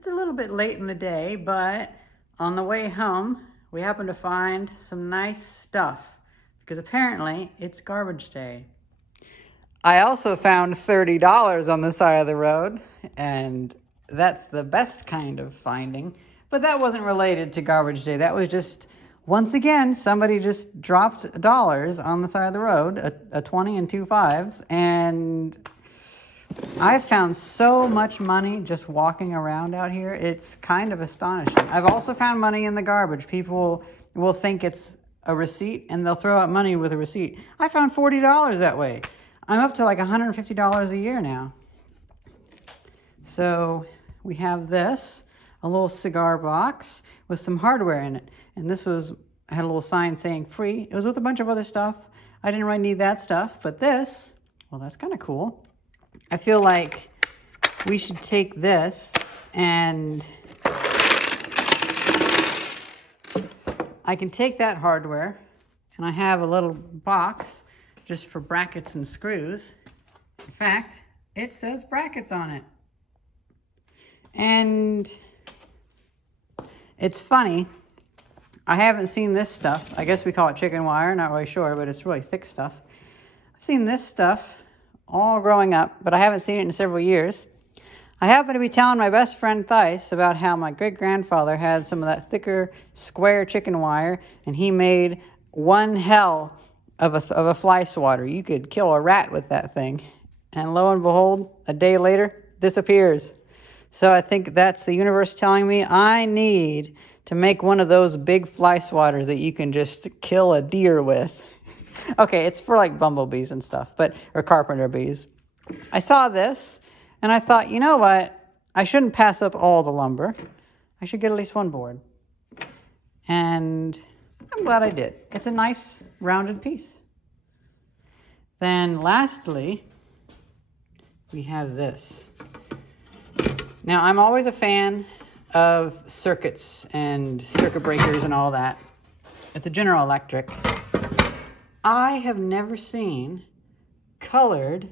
It's a little bit late in the day, but on the way home, we happened to find some nice stuff because apparently it's garbage day. I also found $30 on the side of the road, and that's the best kind of finding. But that wasn't related to garbage day. That was just, once again, somebody just dropped dollars on the side of the road, a 20 and 2 5s, and I've found so much money just walking around out here. It's kind of astonishing. I've also found money in the garbage. People will think it's a receipt and they'll throw out money with a receipt. I found $40 that way. I'm up to like $150 a year now. So we have this, a little cigar box with some hardware in it. And this had a little sign saying free. It was with a bunch of other stuff. I didn't really need that stuff, but this, well, that's kind of cool. I feel like we should take this and I can take that hardware and I have a little box just for brackets and screws. In fact, it says brackets on it. And it's funny, I haven't seen this stuff. I guess we call it chicken wire, not really sure, but it's really thick stuff. I've seen this stuff all growing up, but I haven't seen it in several years. I happen to be telling my best friend Theis about how my great-grandfather had some of that thicker square chicken wire, and he made one hell of a fly swatter. You could kill a rat with that thing. And lo and behold, a day later, disappears. So I think that's the universe telling me I need to make one of those big fly swatters that you can just kill a deer with. Okay, it's for like bumblebees and stuff, or carpenter bees. I saw this and I thought, you know what? I shouldn't pass up all the lumber. I should get at least one board. And I'm glad I did. It's a nice rounded piece. Then lastly, we have this. Now, I'm always a fan of circuits and circuit breakers and all that. It's a General Electric. I have never seen colored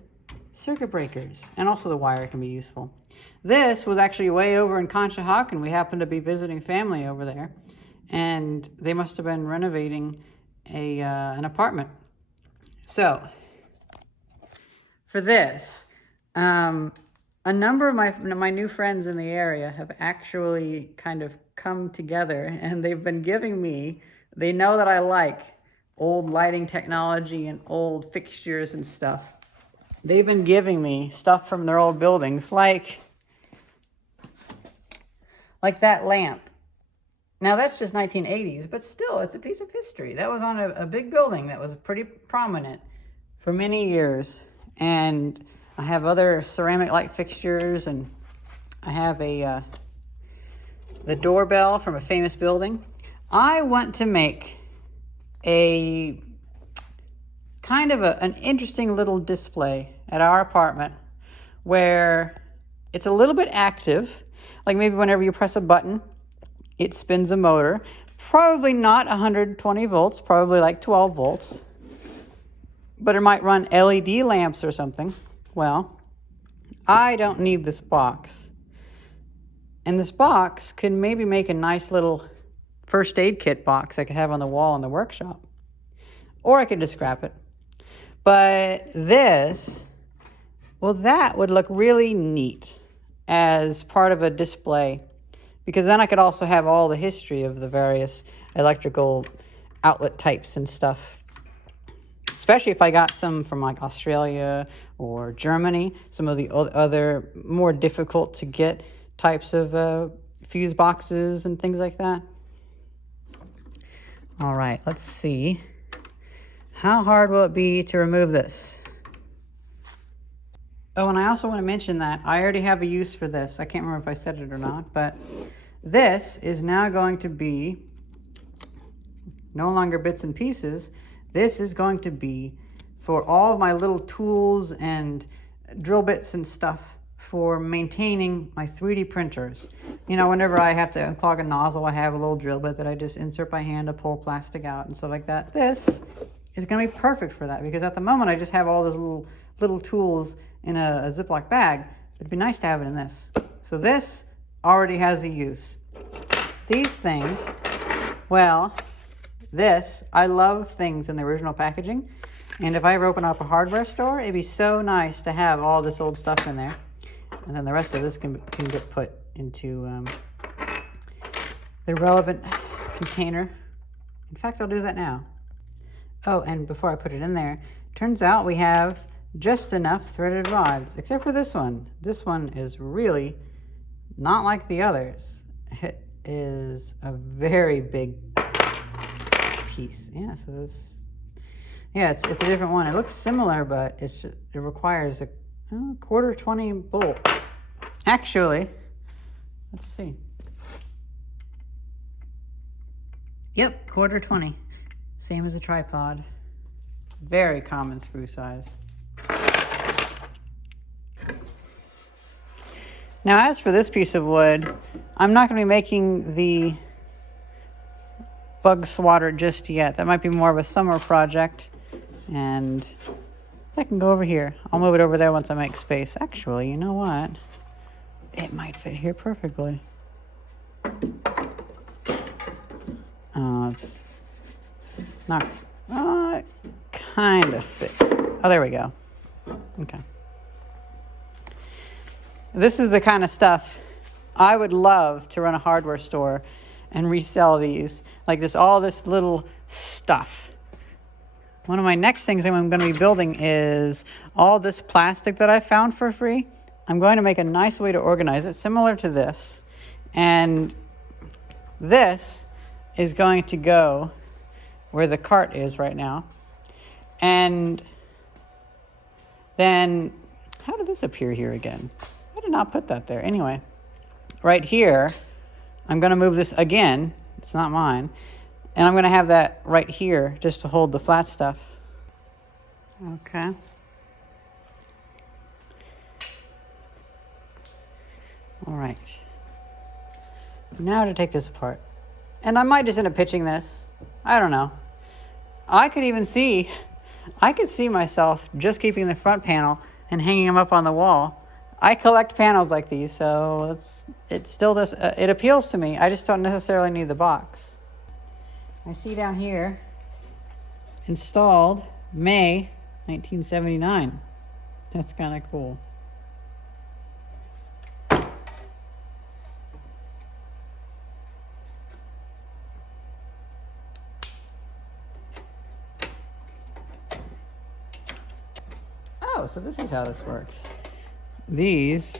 circuit breakers, and also the wire can be useful. This was actually way over in Conshohocken. We happened to be visiting family over there, and they must have been renovating an apartment. So, for this, a number of my new friends in the area have actually kind of come together, and they've been giving me, they know that I like old lighting technology and old fixtures and stuff. They've been giving me stuff from their old buildings, like that lamp. Now that's just 1980s, but still, it's a piece of history. That was on a big building that was pretty prominent for many years. And I have other ceramic light fixtures, and I have the doorbell from a famous building. I want to make a kind of an interesting little display at our apartment where it's a little bit active, like maybe whenever you press a button, it spins a motor. Probably not 120 volts, probably like 12 volts, but it might run LED lamps or something. Well, I don't need this box. And this box could maybe make a nice little first aid kit box I could have on the wall in the workshop. Or I could just scrap it. But this, well, that would look really neat as part of a display, because then I could also have all the history of the various electrical outlet types and stuff. Especially if I got some from like Australia or Germany, some of the other more difficult to get types of fuse boxes and things like that. All right, let's see. How hard will it be to remove this? Oh, and I also want to mention that I already have a use for this. I can't remember if I said it or not, but this is now going to be no longer bits and pieces. This is going to be for all of my little tools and drill bits and stuff for maintaining my 3D printers. You know, whenever I have to unclog a nozzle, I have a little drill bit that I just insert by hand to pull plastic out and stuff like that. This is going to be perfect for that, because at the moment I just have all those little tools in a Ziploc bag. It'd be nice to have it in this. So this already has a use. These things, well, I love things in the original packaging. And if I ever open up a hardware store, it'd be so nice to have all this old stuff in there. And then the rest of this can get put into the relevant container. In fact, I'll do that now. Oh, and before I put it in there, turns out we have just enough threaded rods, except for this one. This one is really not like the others. It is a very big piece. Yeah, so this, yeah, it's a different one. It looks similar, but it requires a quarter 20 bolt. Actually, let's see. Yep, quarter 20. Same as a tripod. Very common screw size. Now, as for this piece of wood, I'm not going to be making the bug swatter just yet. That might be more of a summer project. And I can go over here. I'll move it over there once I make space. Actually, you know what? It might fit here perfectly. Oh, it's not, it kind of fit. Oh, there we go. Okay. This is the kind of stuff I would love to run a hardware store and resell these. Like all this little stuff. One of my next things I'm going to be building is all this plastic that I found for free. I'm going to make a nice way to organize it, similar to this. And this is going to go where the cart is right now. And then, how did this appear here again? I did not put that there. Anyway, right here, I'm going to move this again. It's not mine. And I'm going to have that right here just to hold the flat stuff. Okay. All right. Now to take this apart. And I might just end up pitching this. I don't know. I could see myself just keeping the front panel and hanging them up on the wall. I collect panels like these, so it still does. It appeals to me. I just don't necessarily need the box. I see down here, installed May 1979. That's kind of cool. Oh, so this is how this works. These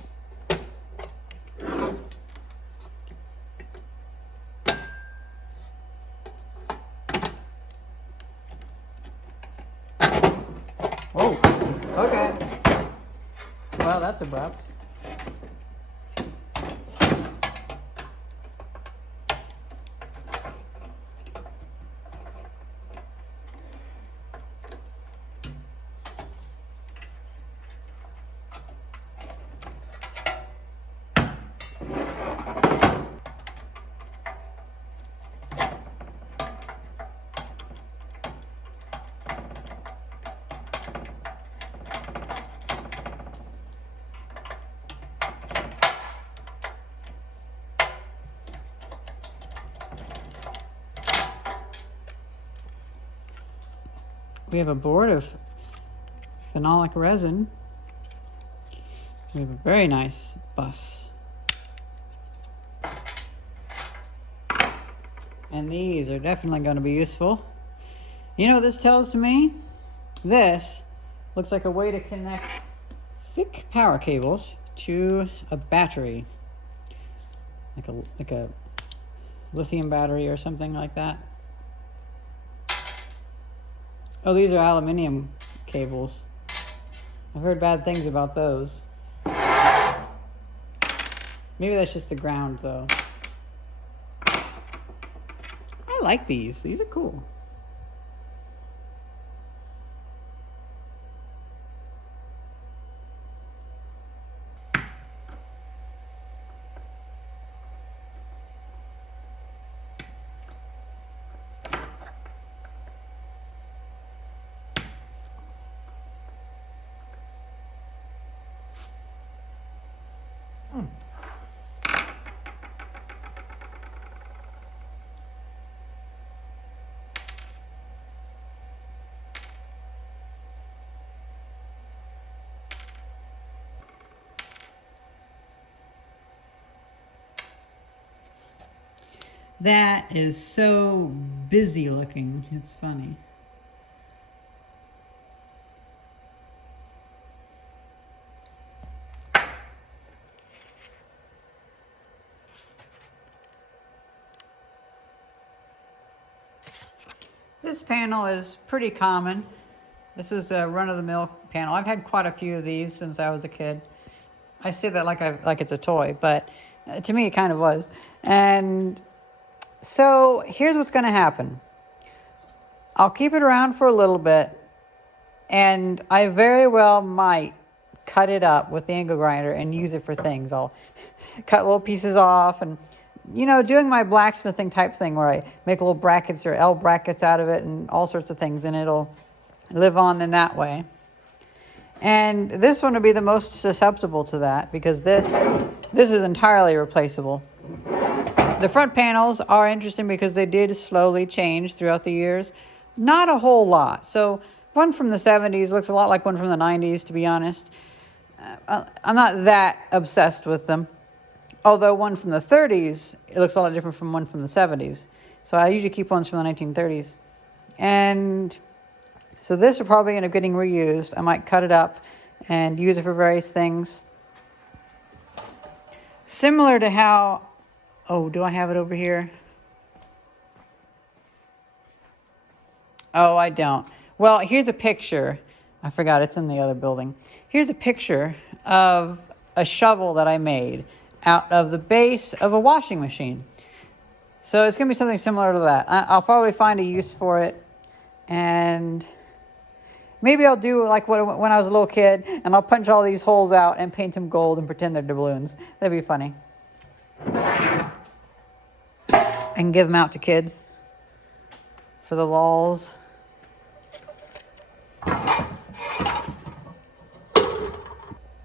okay. Well, that's abrupt. We have a board of phenolic resin. We have a very nice bus. And these are definitely going to be useful. You know what this tells to me? This looks like a way to connect thick power cables to a battery. Like a lithium battery or something like that. Oh, these are aluminum cables. I've heard bad things about those. Maybe that's just the ground, though. I like these. These are cool. That is so busy looking. It's funny. This panel is pretty common. This is a run-of-the-mill panel. I've had quite a few of these since I was a kid. I say that like it's a toy, but to me it kind of was. And so here's what's going to happen. I'll keep it around for a little bit, and I very well might cut it up with the angle grinder and use it for things. I'll cut little pieces off and, you know, doing my blacksmithing type thing where I make little brackets or L brackets out of it and all sorts of things, and it'll live on in that way. And this one will be the most susceptible to that because this is entirely replaceable. The front panels are interesting because they did slowly change throughout the years. Not a whole lot. So one from the 70s looks a lot like one from the 90s, to be honest. I'm not that obsessed with them. Although one from the 30s, it looks a lot different from one from the 70s. So I usually keep ones from the 1930s. And so this will probably end up getting reused. I might cut it up and use it for various things. Similar to how, oh, do I have it over here? Oh, I don't. Well, here's a picture. I forgot, it's in the other building. Here's a picture of a shovel that I made out of the base of a washing machine. So it's going to be something similar to that. I'll probably find a use for it. And maybe I'll do like when I was a little kid, and I'll punch all these holes out and paint them gold and pretend they're doubloons. That'd be funny. And give them out to kids for the lulz.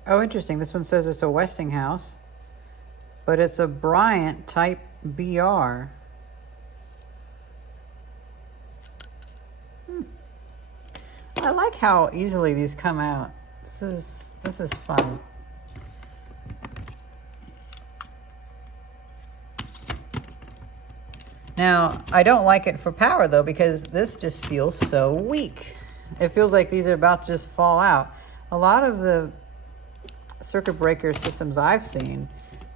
Oh, interesting. This one says it's a Westinghouse, but it's a Bryant type BR. I like how easily these come out. This is fun. Now, I don't like it for power though, because this just feels so weak. It feels like these are about to just fall out. A lot of the circuit breaker systems I've seen,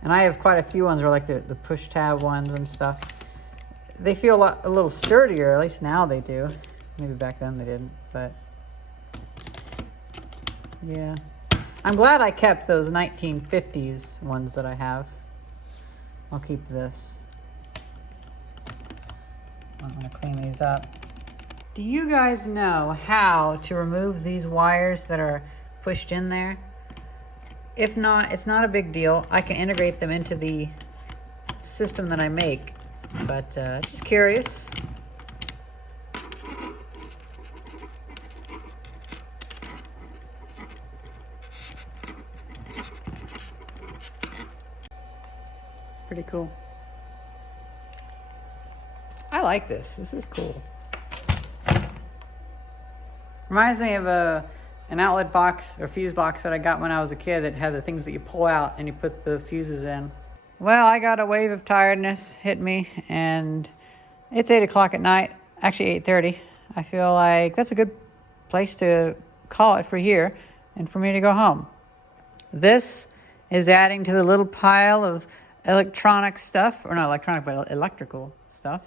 and I have quite a few ones where like the push tab ones and stuff, they feel a little sturdier, at least now they do. Maybe back then they didn't, but yeah. I'm glad I kept those 1950s ones that I have. I'll keep this. I'm gonna clean these up. Do you guys know how to remove these wires that are pushed in there? If not, it's not a big deal. I can integrate them into the system that I make, but just curious. It's pretty cool. I like this. This is cool. Reminds me of an outlet box or fuse box that I got when I was a kid that had the things that you pull out and you put the fuses in. Well, I got a wave of tiredness hit me, and it's 8 o'clock at night, actually 8:30. I feel like that's a good place to call it for here and for me to go home. This is adding to the little pile of electronic stuff, or not electronic, but electrical stuff.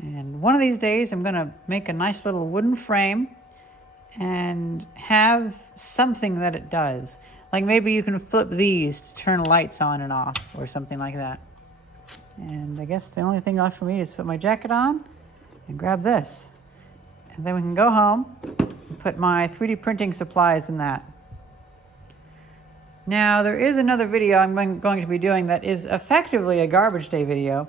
And one of these days I'm gonna make a nice little wooden frame and have something that it does. Like maybe you can flip these to turn lights on and off or something like that. And I guess the only thing left for me is to put my jacket on and grab this. And then we can go home and put my 3D printing supplies in that. Now there is another video I'm going to be doing that is effectively a garbage day video,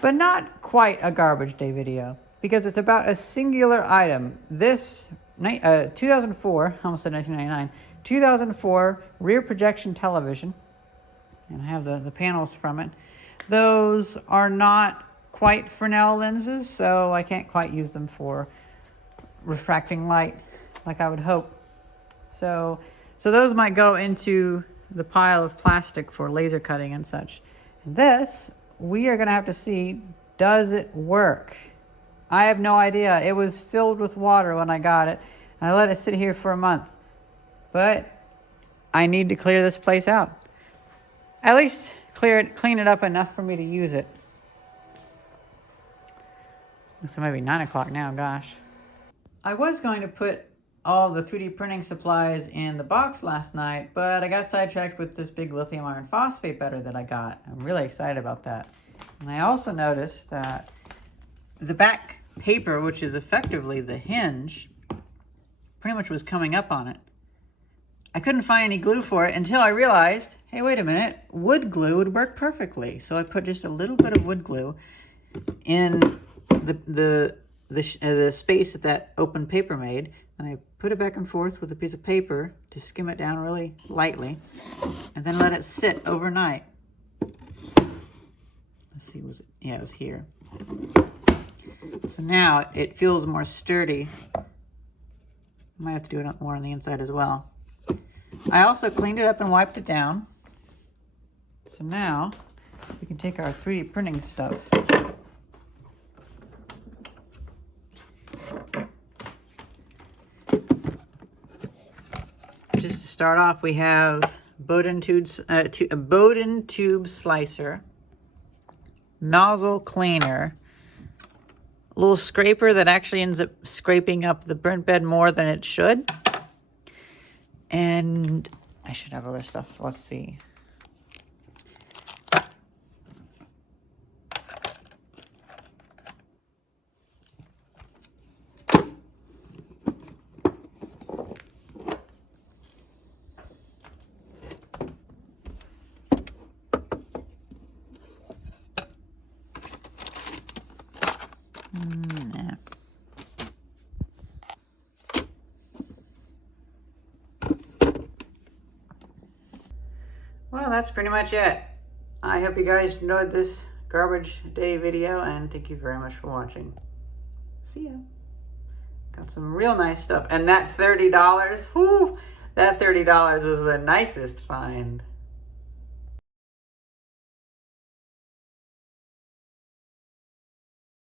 but not quite a garbage day video because it's about a singular item. This 2004, almost said 1999, 2004 rear projection television, and I have the panels from it. Those are not quite Fresnel lenses, so I can't quite use them for refracting light like I would hope. So those might go into the pile of plastic for laser cutting and such. And this, we are gonna have to see, does it work? I have no idea. It was filled with water when I got it. I let it sit here for a month. But I need to clear this place out. At least clean it up enough for me to use it. So it might be 9 o'clock now, gosh. I was going to put all the 3D printing supplies in the box last night, but I got sidetracked with this big lithium iron phosphate better that I got. I'm really excited about that. And I also noticed that the back paper, which is effectively the hinge, pretty much was coming up on it. I couldn't find any glue for it until I realized, hey, wait a minute, wood glue would work perfectly. So I put just a little bit of wood glue in the space that open paper made, and I put it back and forth with a piece of paper to skim it down really lightly, and then let it sit overnight. Let's see, it was here. So now it feels more sturdy. I might have to do it more on the inside as well. I also cleaned it up and wiped it down. So now we can take our 3D printing stuff. Just to start off, we have Bowden tube slicer, nozzle cleaner, a little scraper that actually ends up scraping up the print bed more than it should. And I should have other stuff. Let's see. Nah. Well, that's pretty much it. I hope you guys enjoyed this garbage day video, and thank you very much for watching. See ya. Got some real nice stuff. And that $30, whoo, that $30 was the nicest find.